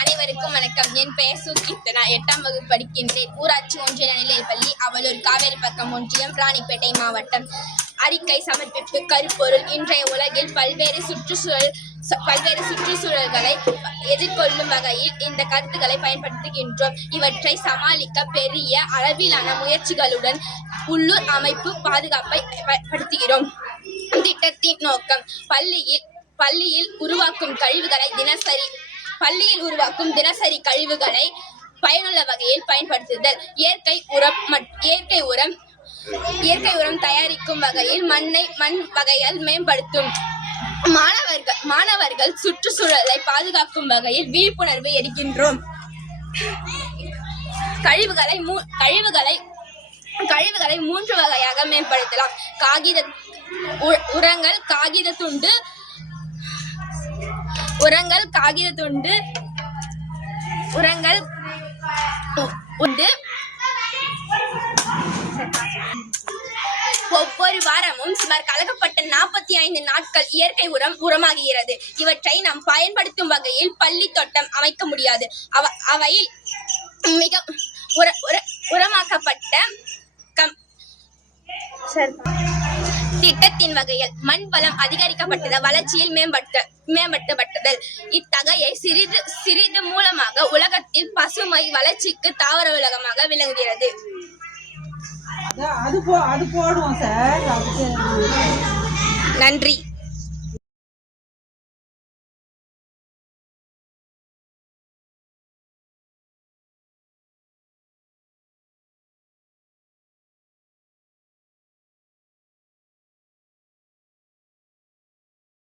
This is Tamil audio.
அனைவருக்கும் வணக்கம். என் பெயர் சுகீர்த்தனா. 8ஆம் வகுப்பு படிக்கின்றேன். ஊராட்சி ஒன்றிய நடுநிலைப்பள்ளி, அவலூர், காவேரிப்பக்கம் ஒன்றியம், ராணிப்பேட்டை மாவட்டம். அறிக்கை சமர்ப்பிப்பு. கருப்பொருள். இன்றைய உலகில் பல்வேறு சுற்றுச்சூழல்களை எதிர்கொள்ளும் வகையில் இந்த கருத்துக்களை பயன்படுத்துகின்றோம். இவற்றை சமாளிக்க பெரிய அளவிலான முயற்சிகளுடன் உள்ளூர் அமைப்பு பாதுகாப்பை படுத்துகிறோம். திட்டத்தின் நோக்கம் பள்ளியில் உருவாக்கும் தினசரி கழிவுகளை பயனுள்ள வகையில் பயன்படுத்துதல். இயற்கை உரம் தயாரிக்கும் வகையில் மண் வகைகள் மேம்படுத்தும். மாணவர்கள் சுற்றுச்சூழலை பாதுகாக்கும் வகையில் விழிப்புணர்வு எடுக்கின்றோம். கழிவுகளை 3 வகையாக மேம்படுத்தலாம். ஒவ்வொரு வாரமும் சுமார் கலக்கப்பட்ட 45 நாட்கள் இயற்கை உரமாகிறது. இவற்றை நாம் பயன்படுத்தும் வகையில் பள்ளி தோட்டம் அமைக்க முடியாது. அவையில் மிக உரமாக்கப்பட்ட திட்டத்தின் வகையில் மண் வளம் அதிகரிக்கப்பட்டது, வளர்ச்சியில் மேம்படுத்தப்பட்டது. இத்தகைய சிறிது மூலமாக உலகத்தில் பசுமை வளர்ச்சிக்கு தாவர உலகமாக விளங்குகிறது. நன்றி.